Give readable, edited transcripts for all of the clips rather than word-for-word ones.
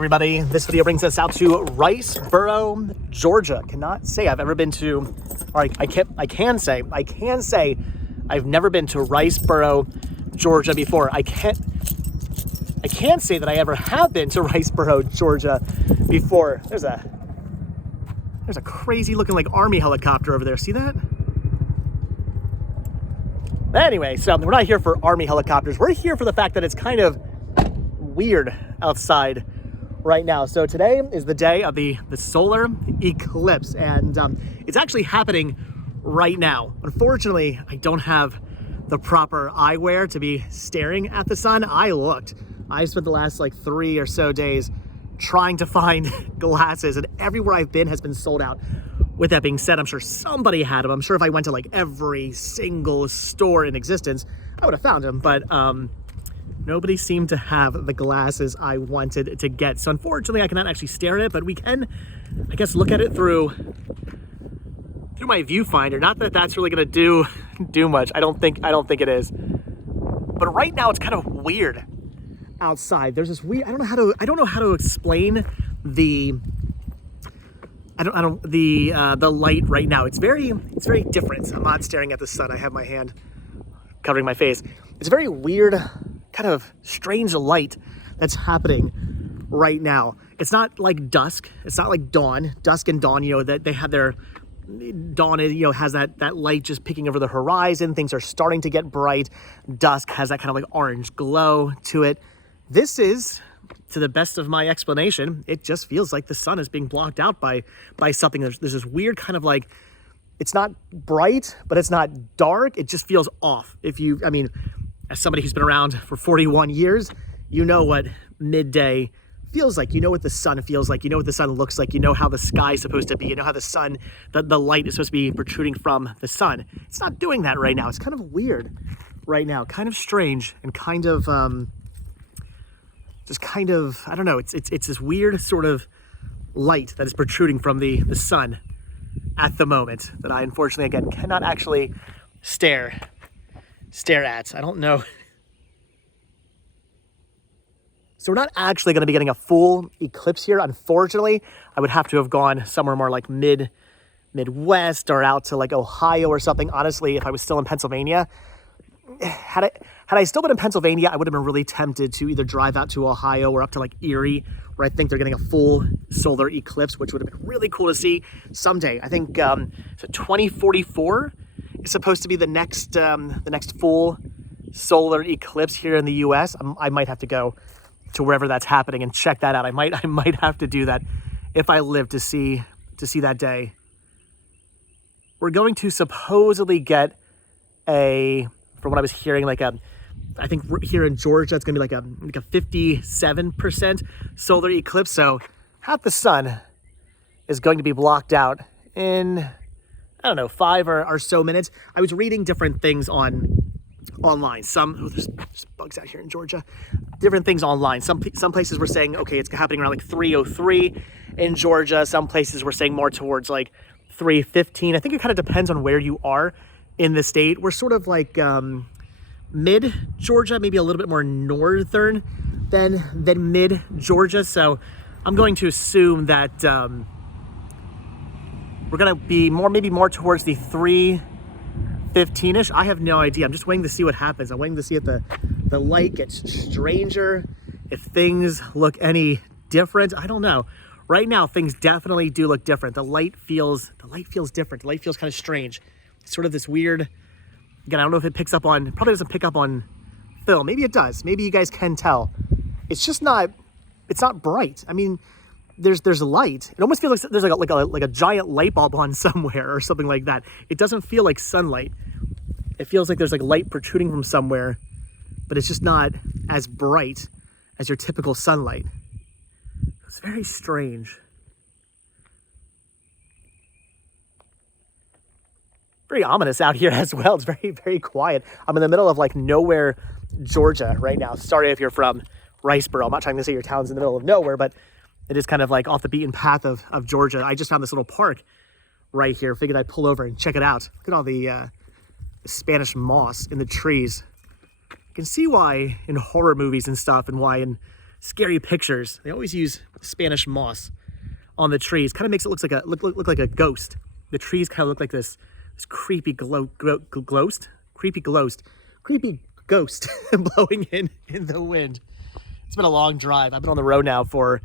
everybody. This video brings us out to Riceboro, Georgia. Cannot say I've ever been to, or I can say I've never been to Riceboro, Georgia before. I can't say that I ever have been to Riceboro, Georgia before. There's a crazy looking like army helicopter over there. See that? Anyway, so we're not here for army helicopters. We're here for the fact that it's kind of weird outside right now. So today is the day of the solar eclipse, and it's actually happening right now. Unfortunately, I don't have the proper eyewear to be staring at the sun. I spent the last like 3 or so days trying to find glasses, and everywhere I've been has been sold out. With that being said, I'm sure somebody had them. I'm sure if I went to like every single store in existence, I would have found them, but nobody seemed to have the glasses I wanted to get. So unfortunately, I cannot actually stare at it, but we can, I guess, look at it through my viewfinder. Not that that's really gonna do much. I don't think it is. But right now it's kind of weird outside. There's this weird, I don't know how to explain the light right now. It's very different. I'm not staring at the sun. I have my hand covering my face. It's a very weird, kind of strange light that's happening right now. It's not like dusk. It's not like dawn. Dusk and dawn, you know, that they have their dawn, you know, has that light just peeking over the horizon. Things are starting to get bright. Dusk has that kind of like orange glow to it. This is, to the best of my explanation, it just feels like the sun is being blocked out by something. There's this weird kind of like, it's not bright, but it's not dark. It just feels off. As somebody who's been around for 41 years, you know what midday feels like. You know what the sun feels like. You know what the sun looks like. You know how the sky's supposed to be. You know how the sun, the light is supposed to be protruding from the sun. It's not doing that right now. It's kind of weird right now, kind of strange, and kind of, I don't know, it's this weird sort of light that is protruding from the sun at the moment that I unfortunately, again, cannot actually stare at. I don't know. So we're not actually going to be getting a full eclipse here. Unfortunately, I would have to have gone somewhere more like Midwest or out to like Ohio or something. Honestly, if I was still in Pennsylvania, had I still been in Pennsylvania, I would have been really tempted to either drive out to Ohio or up to like Erie, where I think they're getting a full solar eclipse, which would have been really cool to see someday. I think so 2044 is supposed to be the next full solar eclipse here in the U.S. I might have to go to wherever that's happening and check that out. I might have to do that if I live to see that day. We're going to supposedly get from what I was hearing, I think here in Georgia, it's gonna be like a 57% solar eclipse. So half the sun is going to be blocked out in, I don't know, 5 or so minutes. I was reading different things online. There's bugs out here in Georgia. Different things online. Some places were saying, okay, it's happening around like 3:03 in Georgia. Some places were saying more towards like 3:15. I think it kind of depends on where you are in the state. We're sort of like mid Georgia, maybe a little bit more northern than mid Georgia. So I'm going to assume that we're gonna be maybe more towards the 3:15ish. I have no idea. I'm just waiting to see what happens. I'm waiting to see if the light gets stranger, if things look any different. I don't know. Right now, things definitely do look different. The light feels different. The light feels kind of strange. It's sort of this weird, again, I don't know if it picks up on, probably doesn't pick up on film. Maybe it does. Maybe you guys can tell. It's just not, it's not bright. I mean, there's light. It almost feels like there's like a giant light bulb on somewhere or something like that. It doesn't feel like sunlight. It feels like there's like light protruding from somewhere, but it's just not as bright as your typical sunlight. It's very strange. Very ominous out here as well. It's very, very quiet. I'm in the middle of like nowhere, Georgia right now. Sorry if you're from Riceboro. I'm not trying to say your town's in the middle of nowhere, but it is kind of like off the beaten path of Georgia. I just found this little park right here. Figured I'd pull over and check it out. Look at all the Spanish moss in the trees. You can see why in horror movies and stuff, and why in scary pictures. They always use Spanish moss on the trees. Kind of makes it look like a ghost. The trees kind of look like this creepy creepy ghost blowing in the wind. It's been a long drive. I've been on the road now for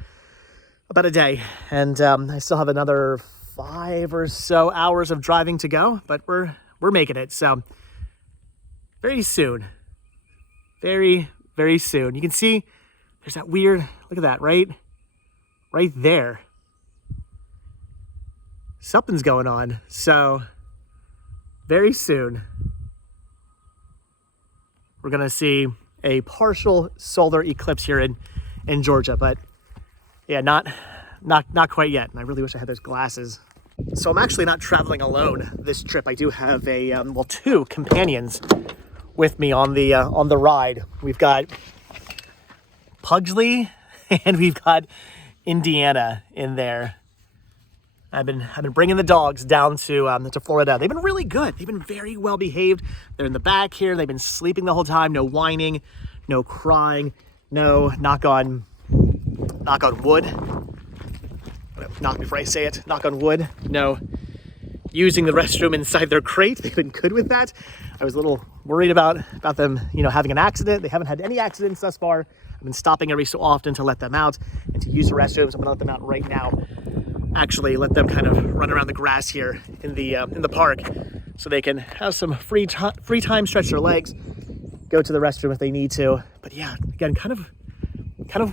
about a day, and I still have another 5 or so hours of driving to go, but we're making it. So very soon, very, very soon. You can see there's that weird, look at that, right there. Something's going on. So very soon, we're gonna see a partial solar eclipse here in Georgia, but yeah, not quite yet. And I really wish I had those glasses. So I'm actually not traveling alone this trip. I do have two companions with me on the ride. We've got Pugsley and we've got Indiana in there. I've been bringing the dogs down to Florida. They've been really good. They've been very well behaved. They're in the back here. They've been sleeping the whole time. No whining, no crying, no knock on wood. Knock before I say it. Knock on wood. No using the restroom inside their crate. They've been good with that. I was a little worried about them, having an accident. They haven't had any accidents thus far. I've been stopping every so often to let them out and to use the restrooms. I'm gonna let them out right now. Actually, let them kind of run around the grass here in the park, so they can have some free time, stretch their legs, go to the restroom if they need to. But yeah, again, kind of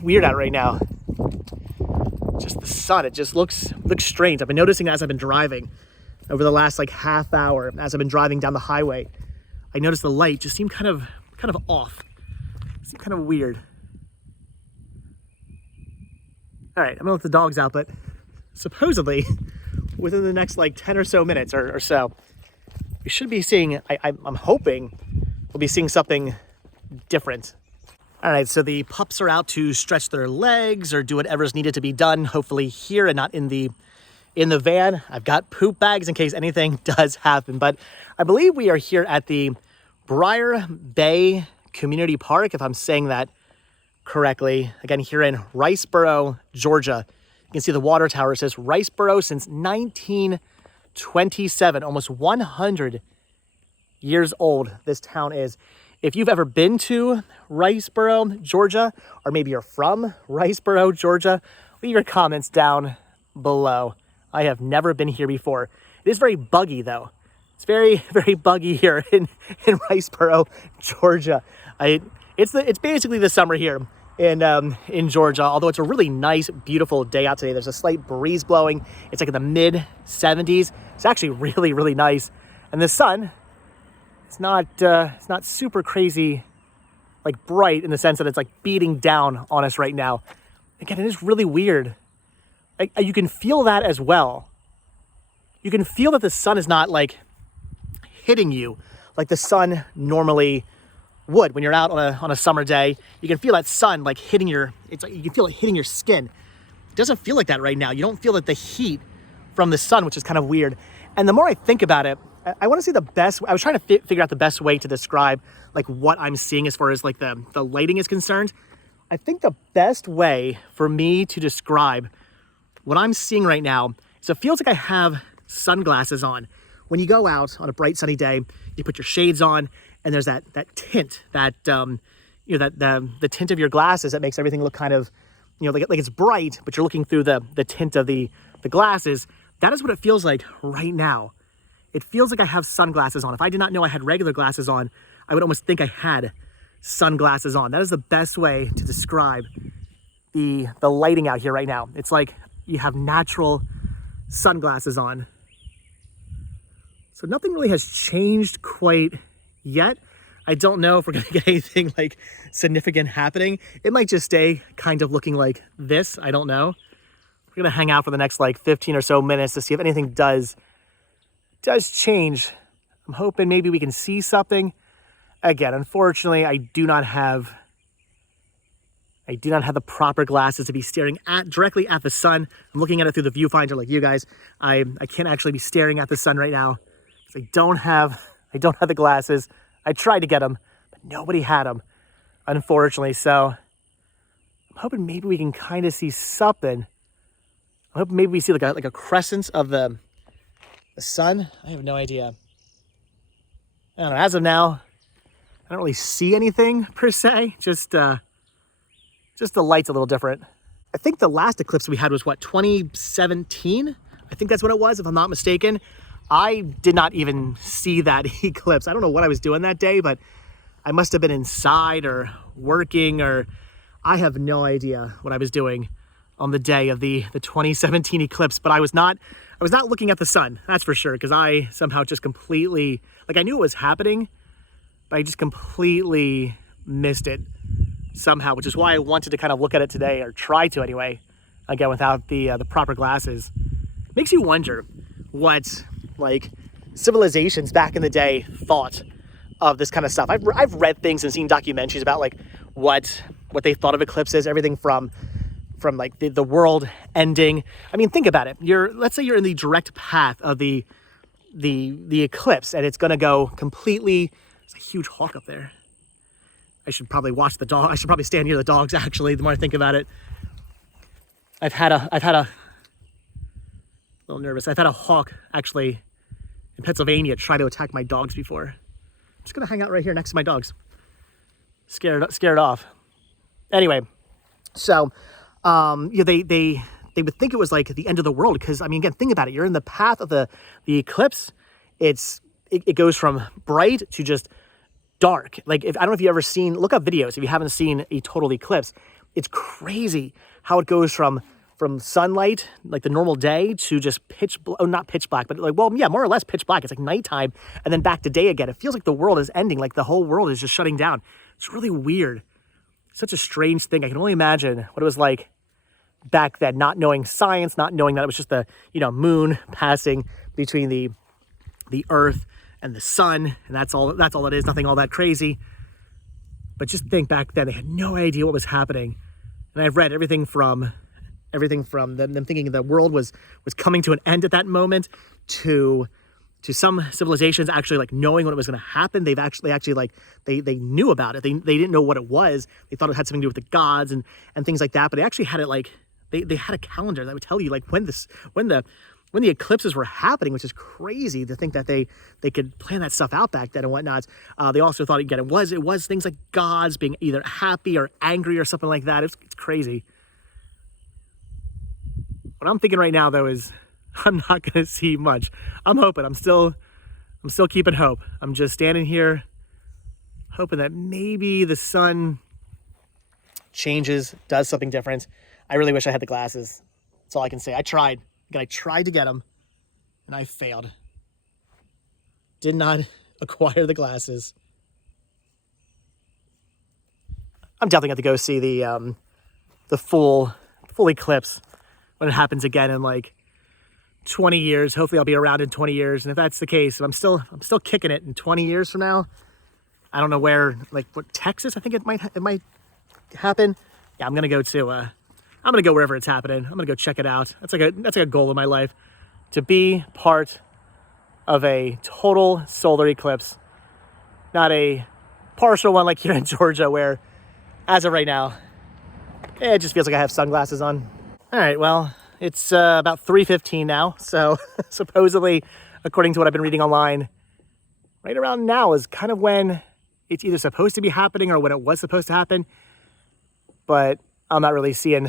weird out right now. Just the sun, it just looks strange. I've been noticing as I've been driving over the last half hour, as I've been driving down the highway, I noticed the light just seemed kind of off. It seemed kind of weird. All right, I'm gonna let the dogs out, but supposedly within the next 10 or so minutes or so, we should be seeing, I'm hoping we'll be seeing something different. All right, so the pups are out to stretch their legs or do whatever's needed to be done, hopefully here and not in the van. I've got poop bags in case anything does happen, but I believe we are here at the Briar Bay Community Park, if I'm saying that correctly. Again, here in Riceboro, Georgia. You can see the water tower. It says Riceboro since 1927, almost 100 years old this town is. If you've ever been to Riceboro, Georgia, or maybe you're from Riceboro, Georgia, leave your comments down below. I have never been here before. It is very buggy though. It's very, very buggy here in Riceboro, Georgia. It's basically the summer here in Georgia, although it's a really nice, beautiful day out today. There's a slight breeze blowing. It's in the mid 70s. It's actually really, really nice. And the sun, it's not super crazy, bright in the sense that it's beating down on us right now. Again, it is really weird. You can feel that as well. You can feel that the sun is not hitting you like the sun normally would when you're out on a summer day. You can feel that sun hitting you can feel it hitting your skin. It doesn't feel like that right now. You don't feel the heat from the sun, which is kind of weird. And the more I think about it, I want to see I was trying to figure out the best way to describe what I'm seeing as far as the lighting is concerned. I think the best way for me to describe what I'm seeing right now is it feels like I have sunglasses on. When you go out on a bright sunny day, you put your shades on, and there's that tint, the tint of your glasses that makes everything look kind of, like it's bright, but you're looking through the tint of the glasses. That is what it feels like right now. It feels like I have sunglasses on. If I did not know I had regular glasses on, I would almost think I had sunglasses on. That is the best way to describe the lighting out here right now. It's like you have natural sunglasses on. So nothing really has changed quite yet. I don't know if we're gonna get anything significant happening. It might just stay kind of looking like this. I don't know. We're gonna hang out for the next 15 or so minutes to see if anything does change. I'm hoping maybe we can see something. Again, unfortunately, I do not have the proper glasses to be staring directly at the sun. I'm looking at it through the viewfinder like you guys. I can't actually be staring at the sun right now because I don't have the glasses. I tried to get them, but nobody had them, unfortunately. So I'm hoping maybe we can kind of see something. I hope maybe we see like a crescent of the sun. I have no idea. I don't know. As of now, I don't really see anything per se. Just the light's a little different. I think the last eclipse we had was what, 2017? I think that's what it was, if I'm not mistaken. I did not even see that eclipse. I don't know what I was doing that day, but I must have been inside or working, or I have no idea what I was doing on the day of the 2017 eclipse. But I was not looking at the sun, that's for sure, because I somehow just completely, like, I knew it was happening, but I just completely missed it somehow, which is why I wanted to kind of look at it today, or try to anyway, again, without the proper glasses. Makes you wonder what, like, civilizations back in the day thought of this kind of stuff. I've read things and seen documentaries about like what they thought of eclipses, everything from like the world ending. I mean, think about it. Let's say you're in the direct path of the eclipse, and it's going to go completely. There's a huge hawk up there. I should probably watch the dog. I should probably stand near the dogs, actually, the more I think about it. I've had a little nervous. I've had a hawk actually in Pennsylvania try to attack my dogs before. I'm just gonna hang out right here next to my dogs. Scared off. Anyway, so yeah, they would think it was like the end of the world, because I mean, again, think about it. You're in the path of the eclipse. It goes from bright to just dark. Like, I don't know if you've ever seen, look up videos if you haven't seen a total eclipse. It's crazy how it goes from sunlight, like the normal day, to just not pitch black, but like, well, yeah, more or less pitch black. It's like nighttime, and then back to day again. It feels like the world is ending, like the whole world is just shutting down. It's really weird. Such a strange thing. I can only imagine what it was like back then, not knowing science, not knowing that it was just the moon passing between the earth and the sun, and that's all it is, nothing all that crazy. But just think, back then they had no idea what was happening. And I've read everything from them thinking the world was coming to an end at that moment, to some civilizations actually like knowing when it was going to happen. They knew about it. They didn't know what it was. They thought it had something to do with the gods and things like that. But they actually had it like they had a calendar that would tell you like when the eclipses were happening, which is crazy to think that they could plan that stuff out back then and whatnot. They also thought, again, it was things like gods being either happy or angry or something like that. It's crazy. What I'm thinking right now, though, is I'm not going to see much. I'm hoping. I'm still keeping hope. I'm just standing here hoping that maybe the sun changes, does something different. I really wish I had the glasses. That's all I can say. I tried. I tried to get them, and I failed. Did not acquire the glasses. I'm definitely going to go see the full eclipse when it happens again in like 20 years. Hopefully I'll be around in 20 years. And if that's the case, I'm still kicking it in 20 years from now. I don't know where, like what, Texas, I think it might happen. Yeah, I'm going to go wherever it's happening. I'm going to go check it out. That's like a goal in my life, to be part of a total solar eclipse, not a partial one like here in Georgia, where as of right now, it just feels like I have sunglasses on. All right, well, it's about 3:15 now. So supposedly, according to what I've been reading online, right around now is kind of when it's either supposed to be happening or when it was supposed to happen. But I'm not really seeing,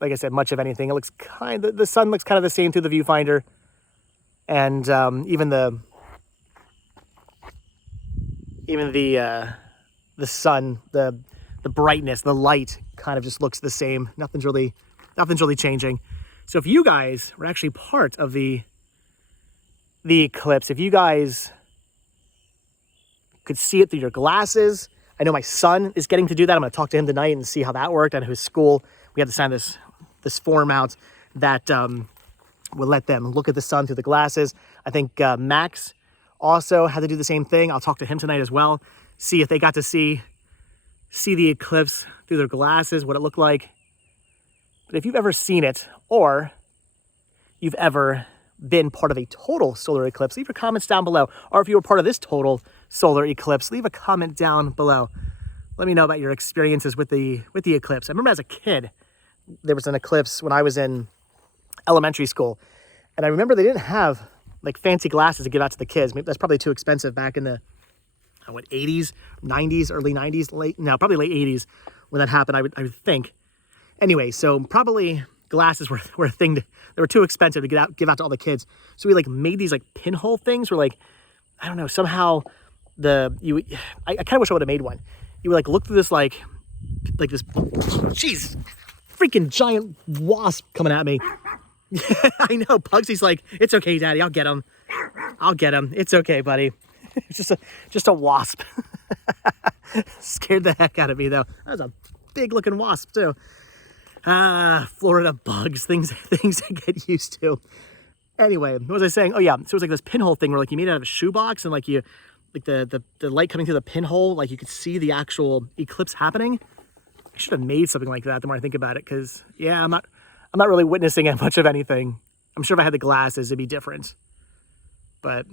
like I said, much of anything. It looks the sun looks kind of the same through the viewfinder. And even the sun, the brightness, the light kind of just looks the same. Nothing's really changing. So if you guys were actually part of the eclipse, if you guys could see it through your glasses, I know my son is getting to do that. I'm going to talk to him tonight and see how that worked. At his school, we had to sign this form out that will let them look at the sun through the glasses. I think Max also had to do the same thing. I'll talk to him tonight as well, see if they got to see the eclipse through their glasses, what it looked like. But if you've ever seen it, or you've ever been part of a total solar eclipse, leave your comments down below. Or if you were part of this total solar eclipse, leave a comment down below. let me know about your experiences with the Eclipse. I remember as a kid, there was an Eclipse when I was in elementary school. And I remember they didn't have like fancy glasses to give out to the kids. Maybe that's probably too expensive back in the, 80s, 90s, early 90s, probably late 80s when that happened, I would think. Anyway, so probably glasses were a thing. They were too expensive to give out to all the kids. So we like made these like pinhole things where like, I don't know, somehow I kind of wish I would have made one. You would like look through this like this, jeez, freaking giant wasp coming at me. I know, Pugsy's like, it's okay, Daddy, I'll get him. It's okay, buddy. It's just a wasp. Scared the heck out of me though. That was a big looking wasp too. Florida bugs, things I get used to. Anyway, what was I saying? Oh yeah, so it was like this pinhole thing where like you made it out of a shoebox and like you, like the light coming through the pinhole, like you could see the actual eclipse happening. I should have made something like that the more I think about it, because yeah, I'm not really witnessing much of anything. I'm sure if I had the glasses, it'd be different. But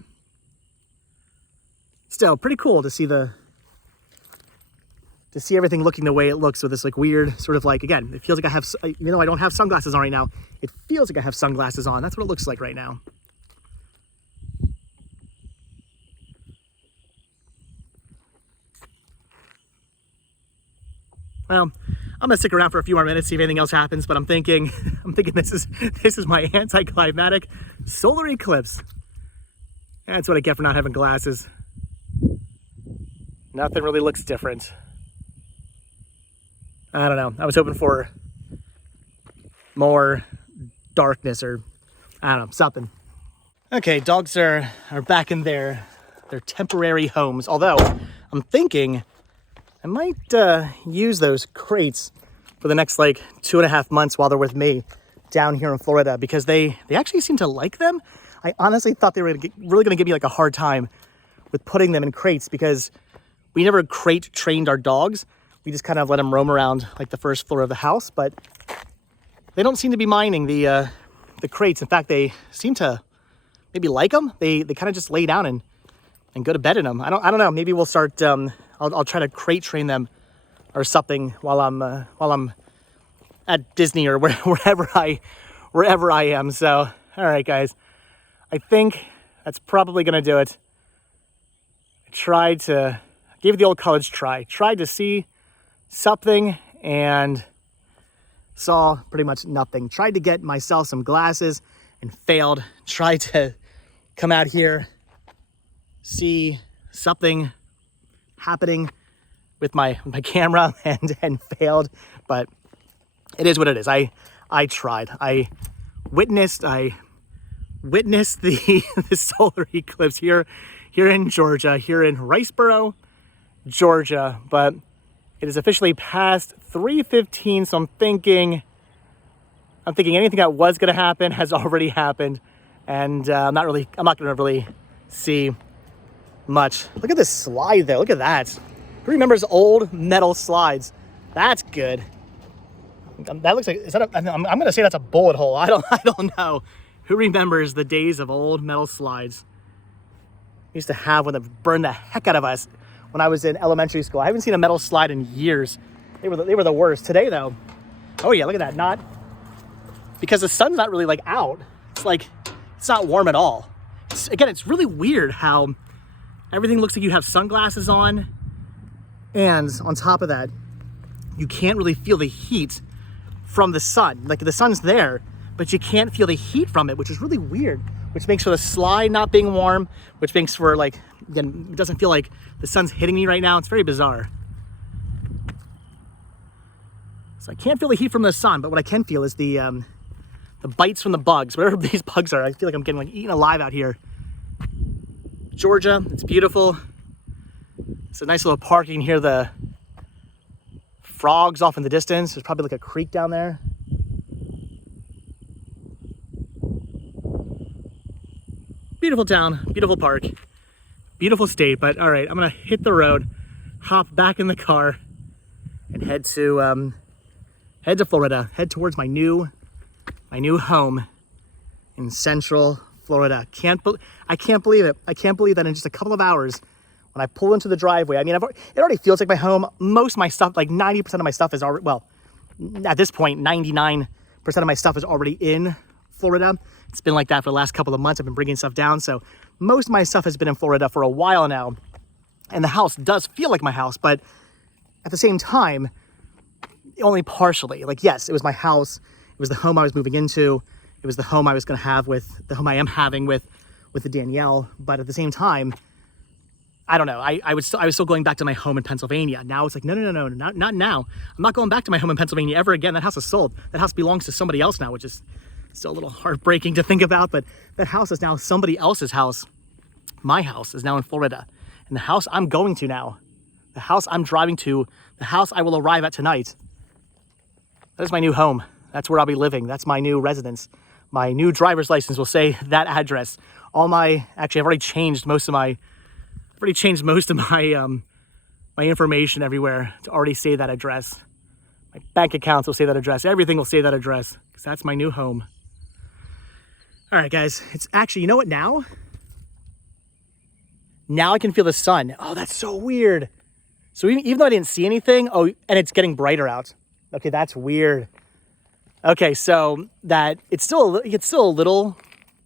still, pretty cool to see everything looking the way it looks with this like weird sort of like, again, it feels like I have, even though I don't have sunglasses on right now, it feels like I have sunglasses on. That's what it looks like right now. Well, I'm gonna stick around for a few more minutes, see if anything else happens, but I'm thinking this is my anticlimactic solar eclipse. That's what I get for not having glasses. Nothing really looks different. I don't know. I was hoping for more darkness or, I don't know, something. Okay, dogs are back in their temporary homes. Although, I'm thinking I might use those crates for the next like 2.5 months while they're with me down here in Florida, because they actually seem to like them. I honestly thought they were really going to give me like a hard time with putting them in crates, because we never crate trained our dogs. We just kind of let them roam around like the first floor of the house, but they don't seem to be minding the crates. In fact, they seem to maybe like them. They kind of just lay down and go to bed in them. I don't know. Maybe we'll start. I'll try to crate train them or something while I'm at Disney or wherever I am. So, all right, guys, I think that's probably gonna do it. I tried to give it the old college try. Tried to see something and saw pretty much nothing. Tried to get myself some glasses and failed. Tried to come out here, see something happening with my camera and failed, but it is what it is. I tried. I witnessed the solar eclipse here in Georgia, here in Riceboro, Georgia, but it is officially past 3:15, so I'm thinking anything that was going to happen has already happened, and I'm not going to really see much. Look at this slide though. Look at that. Who remembers old metal slides? That's good. That looks like, I'm going to say that's a bullet hole. I don't know. Who remembers the days of old metal slides? We used to have one that burned the heck out of us when I was in elementary school. I haven't seen a metal slide in years. They were the worst. Today though, oh yeah, look at that. Not because the sun's not really like out. It's like, it's not warm at all. It's really weird how everything looks like you have sunglasses on, and on top of that, you can't really feel the heat from the sun. Like the sun's there, but you can't feel the heat from it, which is really weird, which makes for the slide not being warm, which makes for like, again, it doesn't feel like the sun's hitting me right now. It's very bizarre. So I can't feel the heat from the sun, but what I can feel is the bites from the bugs, whatever these bugs are. I feel like I'm getting like eaten alive out here. Georgia, it's beautiful. It's a nice little park. You can hear the frogs off in the distance. There's probably like a creek down there. Beautiful town, beautiful park, beautiful state. But all right, I'm gonna hit the road, hop back in the car, and head to Florida. Head towards my new home in Central Florida. I can't believe it. I can't believe that in just a couple of hours, when I pull into the driveway, I mean, it already feels like my home. Most of my stuff, like 90% of my stuff is already, well, at this point, 99% of my stuff is already in Florida. It's been like that for the last couple of months. I've been bringing stuff down. So most of my stuff has been in Florida for a while now. And the house does feel like my house, but at the same time, only partially. Like, yes, it was my house. It was the home I was moving into. It was the home I was going to have with, the home I am having with the Danielle. But at the same time, I don't know. I was still going back to my home in Pennsylvania. Now it's like, no, not now. I'm not going back to my home in Pennsylvania ever again. That house is sold. That house belongs to somebody else now, which is still a little heartbreaking to think about. But that house is now somebody else's house. My house is now in Florida. And the house I'm going to now, the house I'm driving to, the house I will arrive at tonight, that is my new home. That's where I'll be living. That's my new residence. My new driver's license will say that address. Actually, I've already changed most of my my information everywhere to already say that address. My bank accounts will say that address. Everything will say that address because that's my new home. All right, guys. It's actually, you know what now? Now I can feel the sun. Oh, that's so weird. So even though I didn't see anything, oh, and it's getting brighter out. Okay, that's weird. Okay, so that it's still a little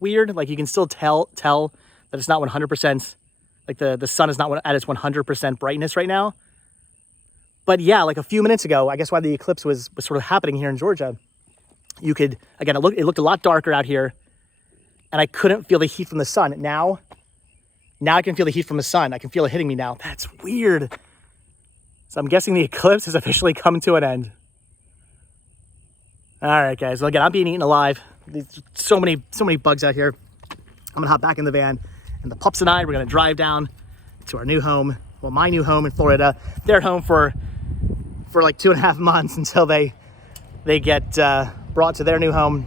weird. Like you can still tell that it's not 100%. Like the sun is not at its 100% brightness right now. But yeah, like a few minutes ago, I guess while the eclipse was sort of happening here in Georgia, you could, again, it looked a lot darker out here, and I couldn't feel the heat from the sun. Now I can feel the heat from the sun. I can feel it hitting me now. That's weird. So I'm guessing the eclipse has officially come to an end. All right, guys. Well, again, I'm being eaten alive. There's so many bugs out here. I'm gonna hop back in the van, and the pups and I, we're gonna drive down to our new home. Well, my new home in Florida. Their home for like 2.5 months until they get brought to their new home.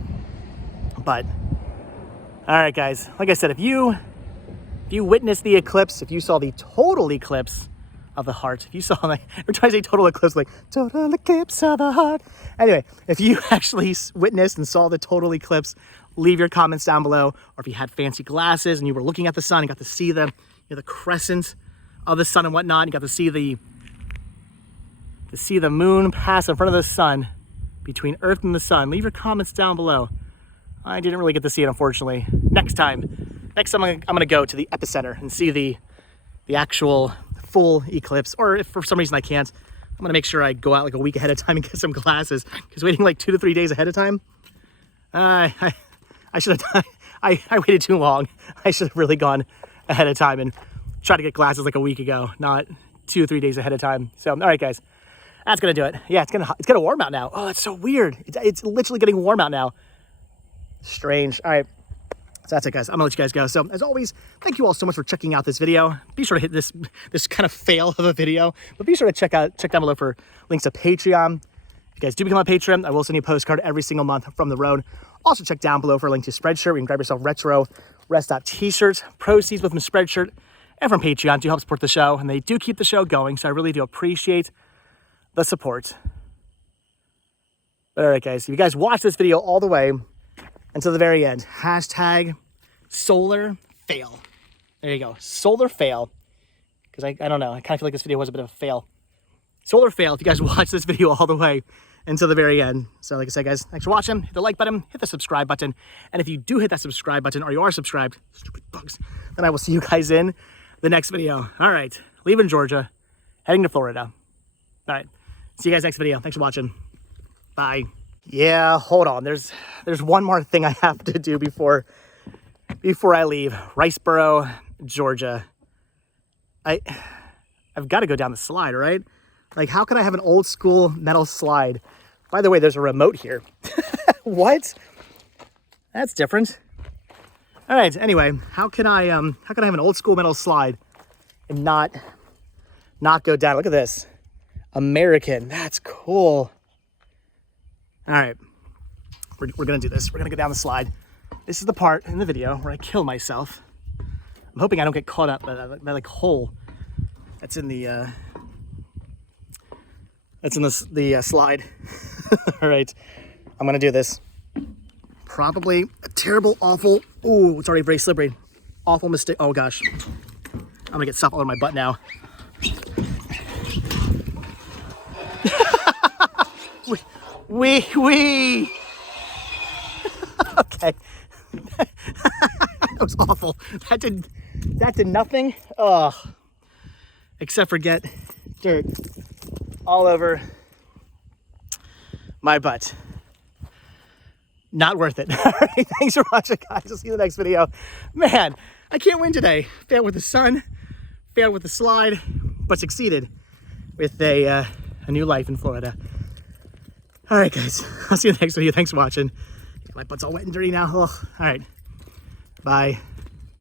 But all right, guys. Like I said, if you witnessed the eclipse, if you saw the total eclipse of the heart, if you saw, like, every time I say total eclipse, like total eclipse of the heart. Anyway, if you actually witnessed and saw the total eclipse, leave your comments down below. Or if you had fancy glasses and you were looking at the sun and got to see the crescent of the sun and whatnot, you got to see the moon pass in front of the sun, between Earth and the sun. Leave your comments down below. I didn't really get to see it, unfortunately. Next time I'm gonna go to the epicenter and see the actual full eclipse. Or if for some reason I can't, I'm gonna make sure I go out like a week ahead of time and get some glasses, because waiting like 2 to 3 days ahead of time, I should have done. I waited too long. I should have really gone ahead of time and tried to get glasses like a week ago, not 2 or 3 days ahead of time. So, all right, guys, that's gonna do it. Yeah, it's gonna warm out now. Oh, that's so weird. It's literally getting warm out now. Strange. All right. So that's it, guys. I'm gonna let you guys go. So as always, thank you all so much for checking out this video. Be sure to hit this kind of fail of a video, but be sure to check down below for links to Patreon. If you guys do become a patron, I will send you a postcard every single month from the road. Also check down below for a link to Spreadshirt. You can grab yourself retro Rest Stop t-shirts. Proceeds from Spreadshirt and from Patreon do help support the show, and they do keep the show going. So I really do appreciate the support. But all right, guys, if you guys watch this video all the way until the very end, hashtag solar fail. There you go, solar fail. Because I don't know, I kind of feel like this video was a bit of a fail. Solar fail if you guys watch this video all the way until the very end. So like I said, guys, thanks for watching. Hit the like button, hit the subscribe button. And if you do hit that subscribe button, or you are subscribed, stupid bugs, then I will see you guys in the next video. All right, leaving Georgia, heading to Florida. All right, see you guys next video. Thanks for watching. Bye. Yeah, hold on. There's one more thing I have to do before I leave. Riceboro, Georgia. I've got to go down the slide, right? Like, how can I have an old school metal slide? By the way, there's a remote here. What? That's different. All right. Anyway, how can I have an old school metal slide and not go down? Look at this. American. That's cool. All right, we're gonna do this. We're gonna go down the slide. This is the part in the video where I kill myself. I'm hoping I don't get caught up by that like hole that's in the slide. All right, I'm gonna do this. Probably a terrible, awful. Ooh, it's already very slippery. Awful mistake. Oh gosh. I'm gonna get stuff all over my butt now. Wee. Okay. That was awful. That did nothing. Oh, except for get dirt all over my butt. Not worth it. All right, thanks for watching, guys. I'll see you in the next video. Man, I can't win today. Failed with the sun, failed with the slide, but succeeded with a new life in Florida. All right, guys. I'll see you in the next video. Thanks for watching. My butt's all wet and dirty now. Ugh. All right. Bye.